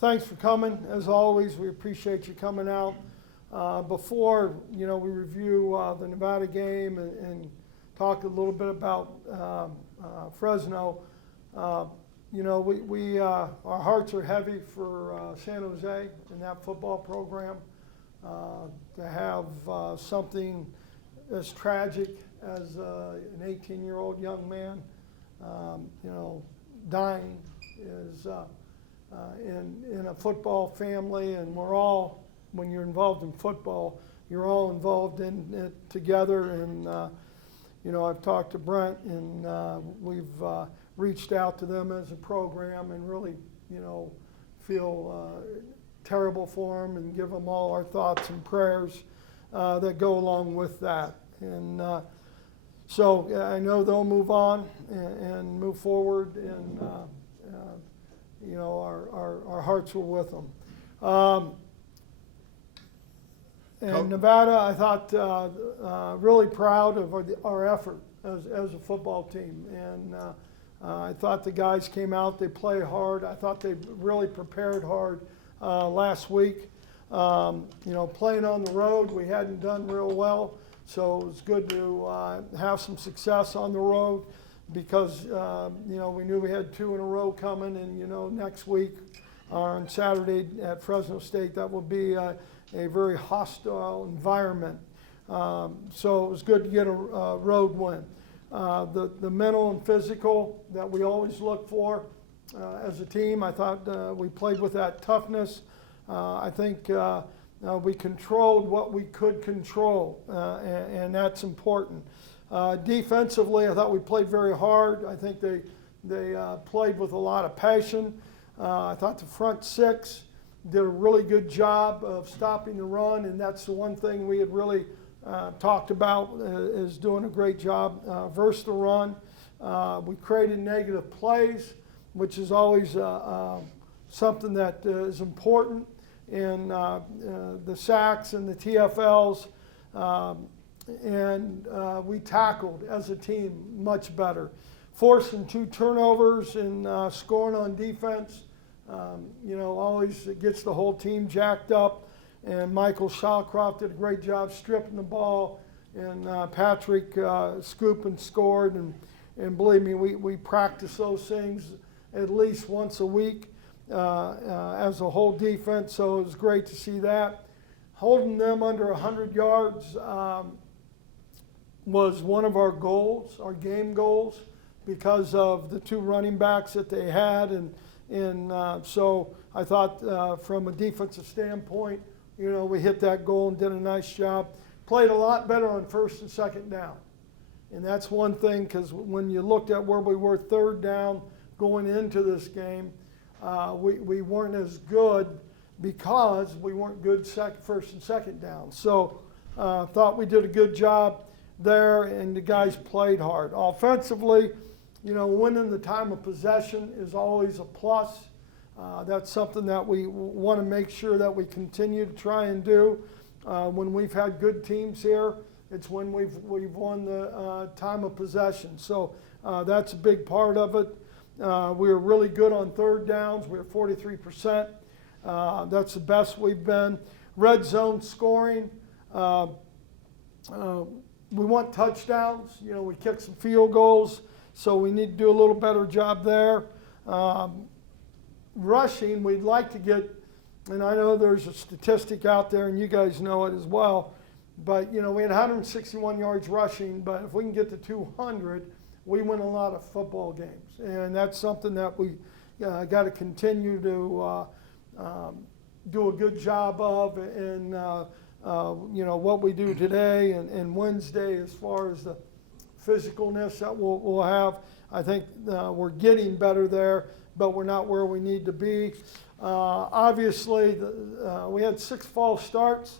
Thanks for coming. As always, we appreciate you coming out. Before we review the Nevada game and talk a little bit about Fresno. Our hearts are heavy for San Jose and that football program. To have something as tragic as an 18-year-old young man, dying is in a football family, and we're all, when you're involved in football, you're all involved in it together. And I've talked to Brent, and we've reached out to them as a program, and really, feel terrible for them, and give them all our thoughts and prayers that go along with that. And so I know they'll move on and move forward, and our hearts were with them. And Nevada, I thought, really proud of our effort as a football team. And I thought the guys came out, they played hard. I thought they really prepared hard last week. Playing on the road, we hadn't done real well. So it was good to have some success on the road, because we knew we had 2 in a row coming, and next week on Saturday at Fresno State, that will be a very hostile environment. So it was good to get a road win. The mental and physical that we always look for as a team, I thought we played with that toughness. I think we controlled what we could control, and that's important. Defensively, I thought we played very hard. I think they played with a lot of passion. I thought the front six did a really good job of stopping the run, and that's the one thing we had really talked about, is doing a great job versus the run. We created negative plays, which is always something that is important. And the sacks and the TFLs, and we tackled as a team much better. Forcing 2 turnovers and scoring on defense, always gets the whole team jacked up. And Michael Shawcroft did a great job stripping the ball, and Patrick scooped and scored. And believe me, we practice those things at least once a week as a whole defense, so it was great to see that. Holding them under 100 yards was one of our goals, our game goals, because of the 2 running backs that they had. And so I thought from a defensive standpoint, we hit that goal and did a nice job. Played a lot better on 1st and 2nd down. And that's one thing, because when you looked at where we were 3rd down going into this game, we weren't as good, because we weren't good 1st and 2nd down. So thought we did a good job there, and the guys played hard. Offensively, winning the time of possession is always a plus. That's something that we want to make sure that we continue to try and do. When we've had good teams here, it's when we've won the time of possession. So that's a big part of it. We were really good on 3rd downs. We were 43%. That's the best we've been. Red zone scoring. We want touchdowns. We kicked some field goals, so we need to do a little better job there. Rushing, we'd like to get, and I know there's a statistic out there, and you guys know it as well, but we had 161 yards rushing, but if we can get to 200, we win a lot of football games. And that's something that we got to continue to do a good job of. And what we do today and Wednesday, as far as the physicalness that we'll have, I think we're getting better there, but we're not where we need to be. Obviously, we had 6 false starts.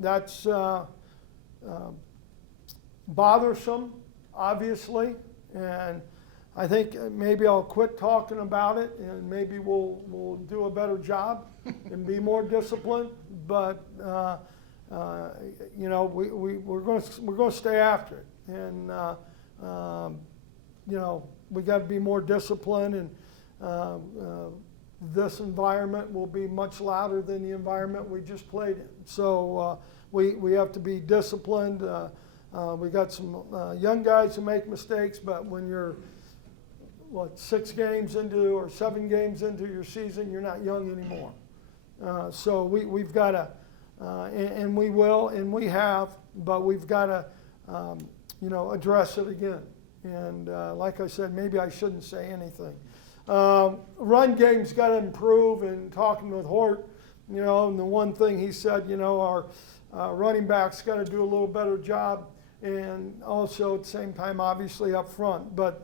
That's bothersome, obviously, and I think maybe I'll quit talking about it, and maybe we'll do a better job and be more disciplined. But we're going to stay after it, and we got to be more disciplined and this environment will be much louder than the environment we just played in. So we have to be disciplined. We got some young guys who make mistakes, but when you're 6 games into or 7 games into your season, you're not young anymore. So we've got to, and we will, and we have, but we've got to, address it again. And like I said, maybe I shouldn't say anything. Run game's got to improve. And talking with Hoke, and the one thing he said, our running backs got to do a little better job, and also at the same time, obviously up front. But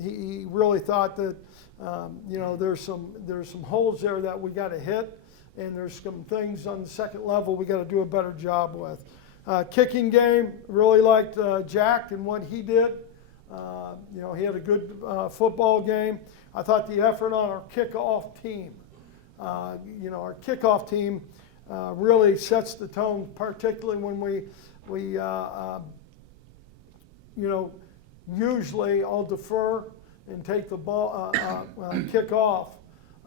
he really thought that there's some holes there that we got to hit, and there's some things on the second level we got to do a better job with. Kicking game, really liked Jack and what he did. He had a good football game. I thought the effort on our kickoff team, our kickoff team really sets the tone, particularly when we usually I'll defer and take the ball, kick off,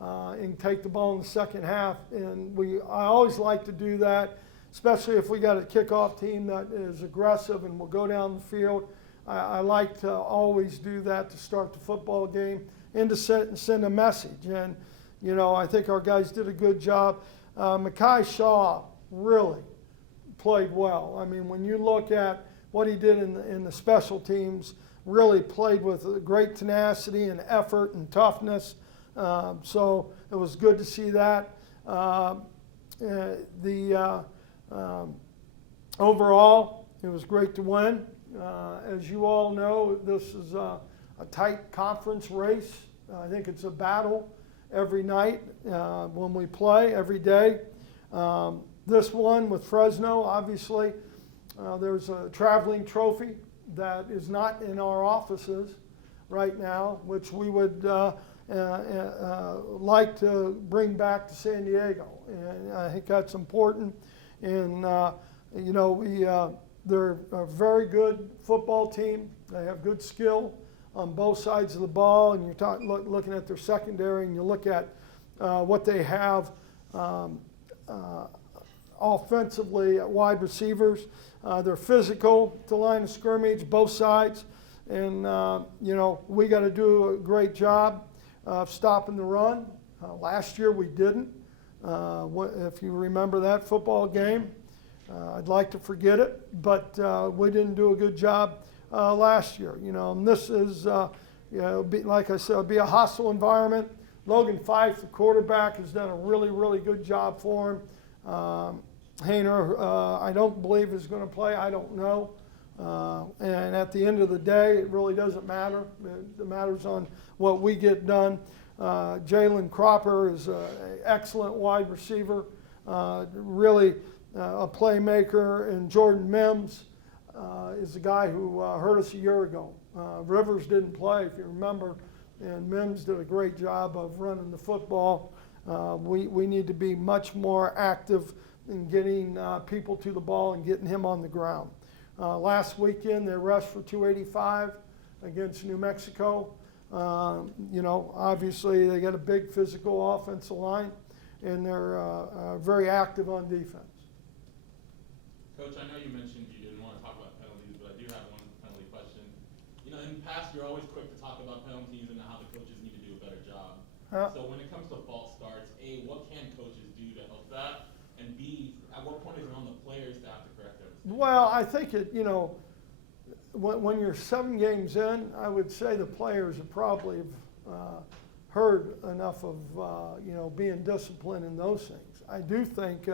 and take the ball in the second half. And I always like to do that, especially if we got a kickoff team that is aggressive and will go down the field. I like to always do that to start the football game and to send a message. And, I think our guys did a good job. Mekhi Shaw really played well. I mean, when you look at what he did in the special teams, really played with great tenacity and effort and toughness. So it was good to see that. Overall, it was great to win. As you all know, this is a tight conference race. I think it's a battle every night when we play, every day. This one with Fresno, obviously, there's a traveling trophy that is not in our offices right now, which we would like to bring back to San Diego. And I think that's important. And, they're a very good football team. They have good skill on both sides of the ball. And you're looking at their secondary, and you look at what they have offensively at wide receivers. They're physical to line of scrimmage, both sides. And, we got to do a great job of stopping the run. Last year we didn't. If you remember that football game, I'd like to forget it, but we didn't do a good job last year. And this is, like I said, it'll be a hostile environment. Logan Fife, the quarterback, has done a really, really good job for him. Hayner, I don't believe is going to play. I don't know. And at the end of the day, it really doesn't matter. It matters on what we get done. Jalen Cropper is an excellent wide receiver, really a playmaker. And Jordan Mims is the guy who hurt us a year ago. Rivers didn't play, if you remember, and Mims did a great job of running the football. We need to be much more active in getting people to the ball and getting him on the ground. Last weekend, they rushed for 285 against New Mexico. Obviously, they got a big physical offensive line, and they're very active on defense. Coach, I know you mentioned you didn't want to talk about penalties, but I do have one penalty question. In the past, you're always quick to talk about penalties and how the coaches need to do a better job. So when it comes to false starts, A, what can coaches do to help that? And B, at what point is it on the players to have to correct those? Well, I think when you're 7 games in, I would say the players have probably heard enough of being disciplined in those things. I do think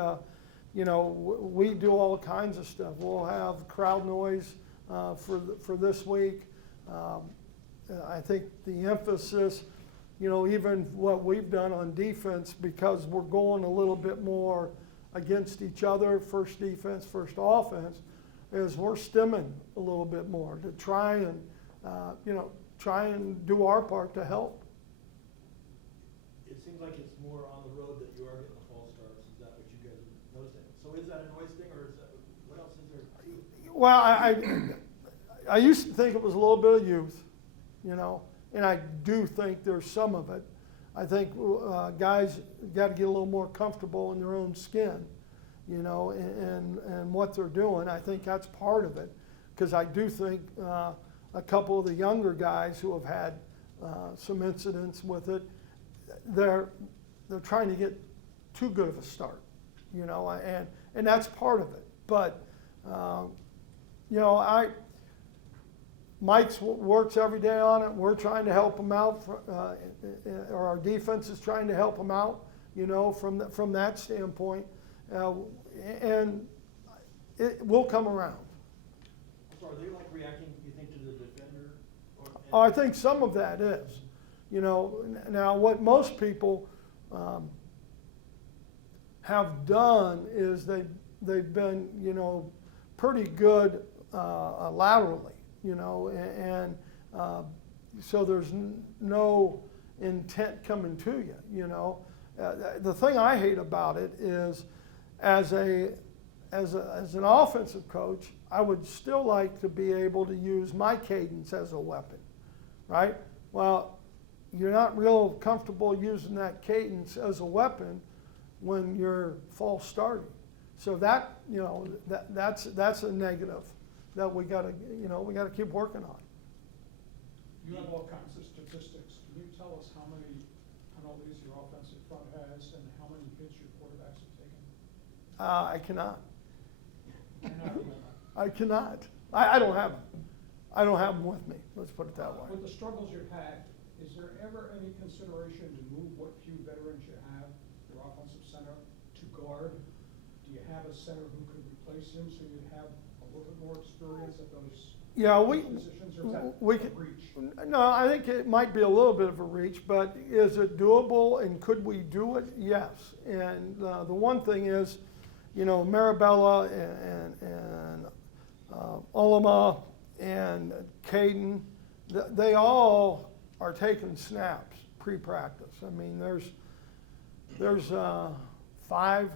we do all kinds of stuff. We'll have crowd noise for this week. I think the emphasis, even what we've done on defense, because we're going a little bit more against each other, first defense, first offense, is we're stemming a little bit more to try and do our part to help. It seems like it's more on the road that you are getting the false starts. Is that what you guys are noticing? So is that a noise thing, or is that, what else is there? Well, I used to think it was a little bit of youth, and I do think there's some of it. I think guys got to get a little more comfortable in their own skin, you know, and what they're doing. I think that's part of it, because I do think a couple of the younger guys who have had some incidents with it, they're trying to get too good of a start, you know, and that's part of it. But you know, Mike's works every day on it. We're trying to help him out, or our defense is trying to help him out, you know, from that standpoint, and it will come around. So are they like reacting, you think, to the defender? Oh, I think some of that is, you know. Now, what most people have done is they've been, you know, pretty good laterally, you know, and so there's no intent coming to you, you know. The thing I hate about it is, as an offensive coach, I would still like to be able to use my cadence as a weapon, right? Well, you're not real comfortable using that cadence as a weapon when you're false starting. So that, you know, that's a negative that we gotta keep working on. You have all kinds of statistics. Can you tell us how many penalties your offensive front has and how many hits your quarterbacks have taken? I cannot. I cannot. I don't have them. I don't have them with me. Let's put it that way. With the struggles you've had, is there ever any consideration to move what few veterans you have, your offensive center, to guard? Do you have a center who could replace him so you'd have a little bit more experience at those positions, or is that a reach? No, I think it might be a little bit of a reach, but is it doable and could we do it? Yes. And the one thing is, you know, Marabella and Olema and Caden, they all are taking snaps pre-practice. I mean, there's 5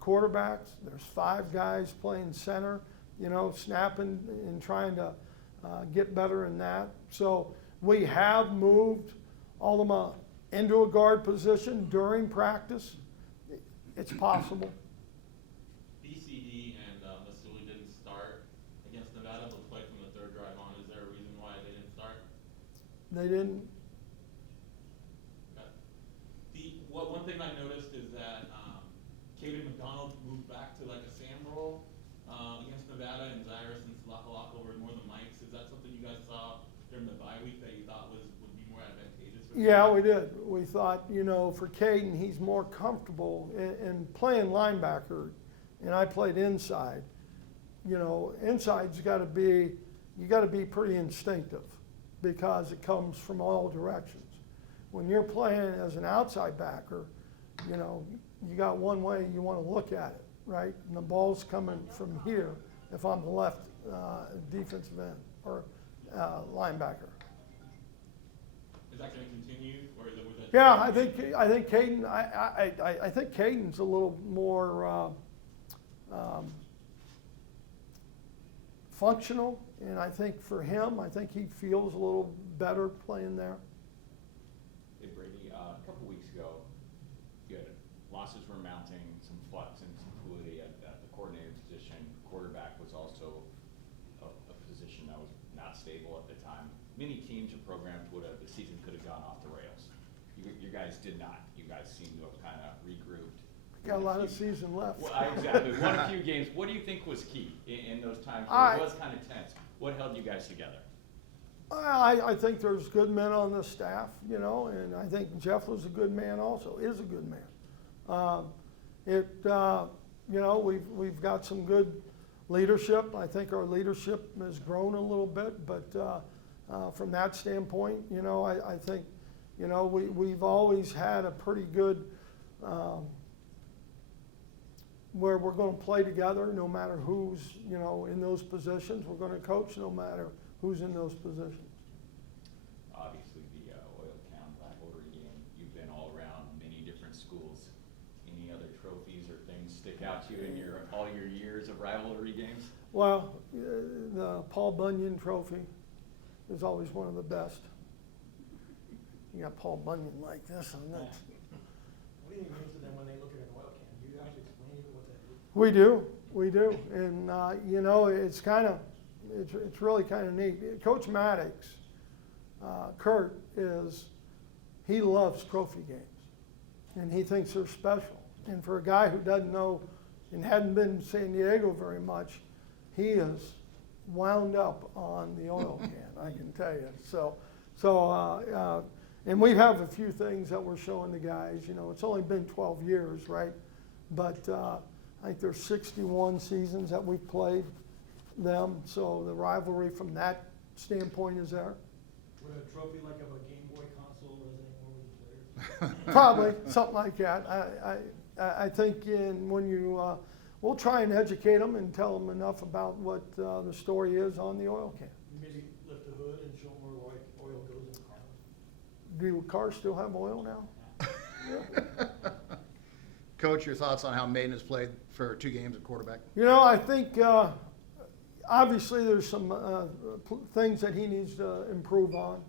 quarterbacks, there's 5 guys playing center, you know, snapping and trying to get better in that. So we have moved Olema into a guard position during practice. It's possible. BCD and Sdsu didn't start against Nevada, but played from the 3rd drive on. Is there a reason why they didn't start? They didn't. Okay. One thing I noticed is that Caden McDonald moved back to like a Sam role against Nevada, and Zyrus and Slakalaka were more the Mikes. Is that something you guys saw during the bye week that you thought would be more advantageous? Yeah, we did. We thought, you know, for Caden, he's more comfortable in playing linebacker, and I played inside. You know, inside's got to be, you got to be pretty instinctive because it comes from all directions. When you're playing as an outside backer, you know, you got one way you want to look at it, right? And the ball's coming from here if I'm the left defensive end or linebacker. Is that going to continue, or is it with that? Yeah, I think Caden. I think Caden's a little more functional, and I think for him, I think he feels a little better playing there. Hey Brady, a couple weeks ago, you had losses were mounting, some flux and some fluidity at the coordinator position. Quarterback was also a position that was not stable at the time. Many teams or programs the season could have gone off the rails. You guys did not. You guys seem to have kind of regrouped. Got a lot of season left. Well, exactly. Won a few games. What do you think was key in those times where it was kind of tense? What held you guys together? I think there's good men on the staff, you know, and I think Jeff was a good man also, is a good man. You know, we've got some good leadership. I think our leadership has grown a little bit, but from that standpoint, you know, I think, you know, we've always had a pretty good where we're going to play together no matter who's, you know, in those positions. We're going to coach no matter who's in those positions. Obviously, the Oiltown rivalry game, you've been all around many different schools. Any other trophies or things stick out to you in all your years of rivalry games? Well, the Paul Bunyan Trophy is always one of the best. You got Paul Bunyan like this on this. What do you think it means to them when they look at an oil can? Do you actually explain to them what that is? We do, and you know, it's kind of, it's really kind of neat. Coach Maddox, Kurt he loves trophy games, and he thinks they're special. And for a guy who doesn't know and hadn't been to San Diego very much, he is wound up on the oil can, I can tell you. And we have a few things that we're showing the guys. You know, it's only been 12 years, right? But I think there's 61 seasons that we've played them, so the rivalry from that standpoint is there. Would a trophy like of a Game Boy console resonate more with the players? Probably, something like that. I think we'll try and educate them and tell them enough about what the story is on the oil can. Maybe lift the hood and show them where oil goes in the car. Do cars still have oil now? Coach, your thoughts on how Maiden has played for 2 games at quarterback? You know, I think obviously there's some things that he needs to improve on.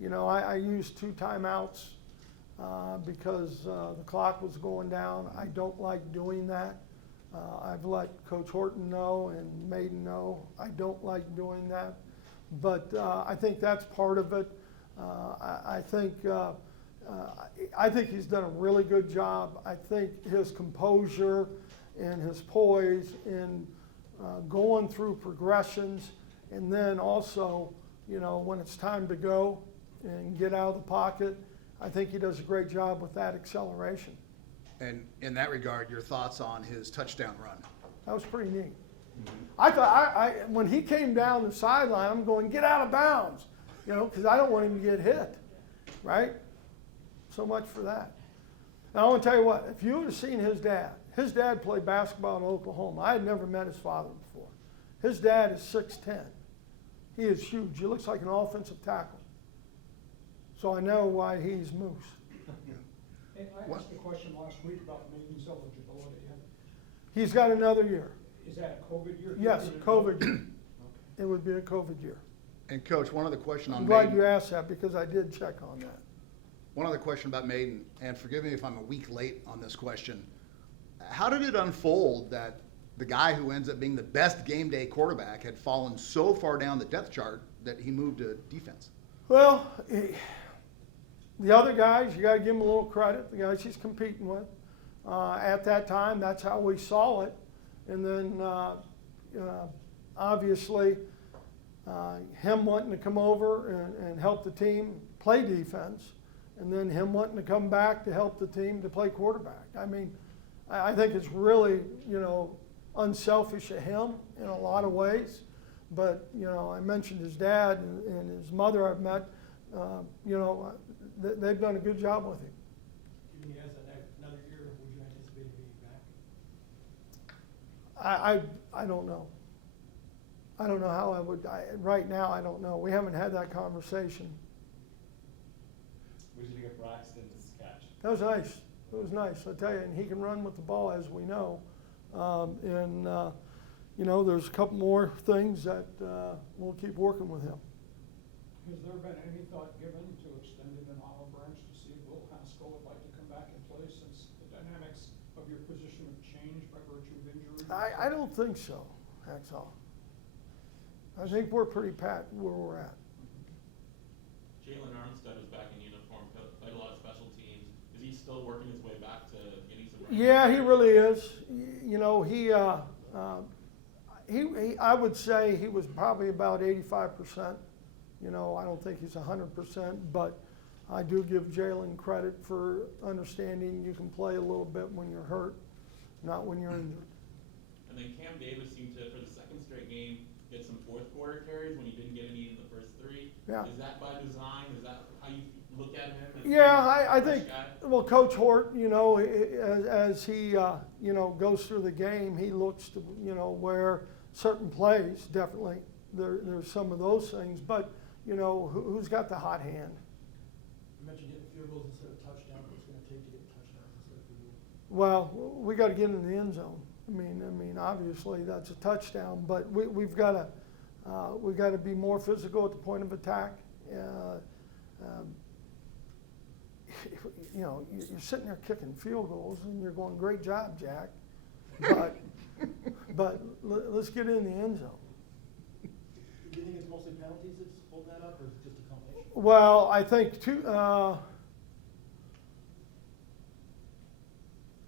You know, I used 2 timeouts because the clock was going down. I don't like doing that. I've let Coach Horton know and Maiden know I don't like doing that. But I think that's part of it. I think he's done a really good job. I think his composure and his poise in going through progressions, and then also, you know, when it's time to go and get out of the pocket, I think he does a great job with that acceleration. And in that regard, your thoughts on his touchdown run? That was pretty neat. I thought, when he came down the sideline, I'm going, get out of bounds, you know, because I don't want him to get hit, right? So much for that. And I want to tell you what, if you would have seen his dad played basketball in Oklahoma. I had never met his father before. His dad is 6'10". He is huge. He looks like an offensive tackle. So I know why he's Moose. Hey, I asked a question last week about Maiden's eligibility. He's got another year. Is that a COVID year? Yes, COVID year. It would be a COVID year. And Coach, one other question on I'm glad Maiden. you asked that because I did check on that. One other question about Maiden, and forgive me if I'm a week late on this question. How did it unfold that the guy who ends up being the best game day quarterback had fallen so far down the depth chart that he moved to defense? Well, the other guys, you got to give them a little credit. The guys he's competing with. At that time, that's how we saw it. And then, obviously, him wanting to come over and help the team play defense, and then him wanting to come back to help the team to play quarterback. I mean, I think it's really, you know, unselfish of him in a lot of ways. But, you know, I mentioned his dad and his mother I've met. You know, they've done a good job with him. Given he has another year, would you anticipate him being back? I don't know. I don't know how I would. Right now, I don't know. We haven't had that conversation. What did you think of Braxton's catch? That was nice. It was nice, I tell you. And he can run with the ball, as we know. You know, there's a couple more things that we'll keep working with him. Has there been any thought given to extending an olive branch to see if Will Haskell would like to come back and play, since the dynamics of your position have changed by virtue of injury? I don't think so, Hacksaw. I think we're pretty pat where we're at. Jalen Armstead was back in uniform, played a lot of special teams. Is he still working his way back to getting some? Yeah, he really is. You know, I would say he was probably about 85%. You know, I don't think he's 100%, but I do give Jalen credit for understanding you can play a little bit when you're hurt, not when you're injured. And then Cam Davis seemed to, for the second straight game, get some fourth quarter carries when he didn't get any in the first 3. Yeah. Is that by design? Is that how you look at him? Yeah, I think, guy? well, Coach Hort, you know, as he, you know, goes through the game, he looks to, you know, where certain plays, definitely, there's some of those things, but, you know, who's got the hot hand? You mentioned getting field goals instead of touchdowns. What's it going to take to get touchdowns instead of field goals? Well, we got to get in the end zone. I mean, obviously that's a touchdown, but we've got to be more physical at the point of attack. you know, you're sitting there kicking field goals and you're going, great job, Jack. But let's get in the end zone. Do you think it's mostly penalties that's holding that up, or is it just a combination? Well, I think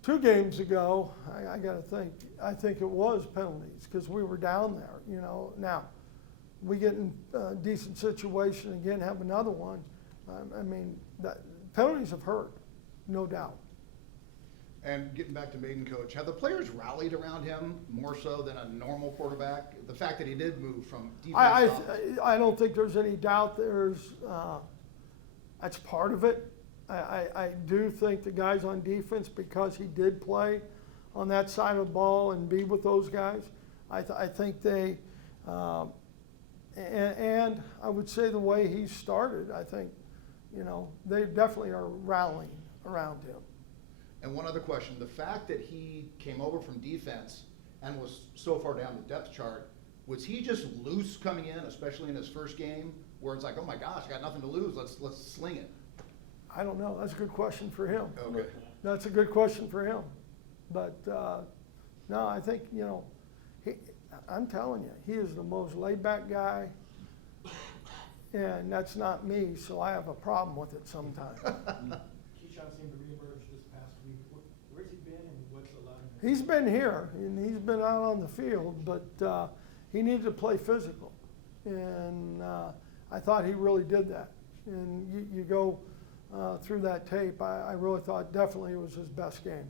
two games ago, I got to think, I think it was penalties because we were down there, you know. Now, we get in a decent situation again, have another one. I mean, penalties have hurt, no doubt. And getting back to Maiden, coach, have the players rallied around him more so than a normal quarterback? The fact that he did move from defense to offense. I don't think there's any doubt that's part of it. I do think the guys on defense, because he did play on that side of the ball and be with those guys, I think they, and I would say the way he started, I think, you know, they definitely are rallying around him. And one other question, the fact that he came over from defense and was so far down the depth chart, was he just loose coming in, especially in his first game, where it's like, oh my gosh, I got nothing to lose, let's sling it? I don't know, that's a good question for him. Okay. That's a good question for him. But, no, I think, you know, I'm telling you, he is the most laid-back guy, and that's not me, so I have a problem with it sometimes. Keyshawn seemed to reemerge this past week. Where's he been and what's allowed him? He's been here, and he's been out on the field, but he needed to play physical. And I thought he really did that. And you go through that tape, I really thought definitely it was his best game.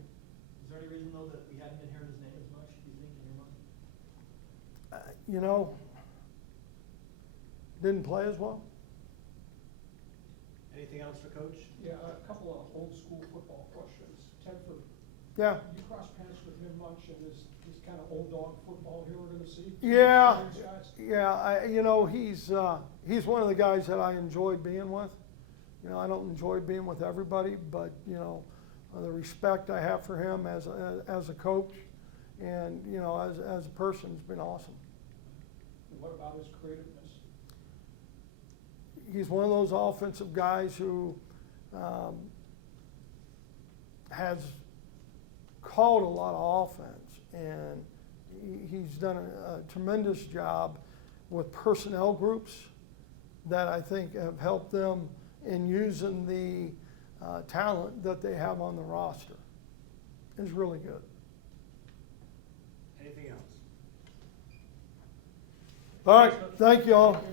Is there any reason, though, that we hadn't been hearing his name as much, do you think, in your mind? You know, didn't play as well. Anything else for Coach? Yeah, a couple of old school football questions. Tedford, Yeah. you cross paths with him much in this kind of old dog football here we're gonna see? Yeah, These guys? yeah. You know, he's one of the guys that I enjoy being with. You know, I don't enjoy being with everybody, but you know, the respect I have for him as a coach, and you know, as a person, has been awesome. What about his creativeness? He's one of those offensive guys who has called a lot of offense, and he's done a tremendous job with personnel groups that I think have helped them in using the talent that they have on the roster. It's really good. Anything else? All right, thank you all.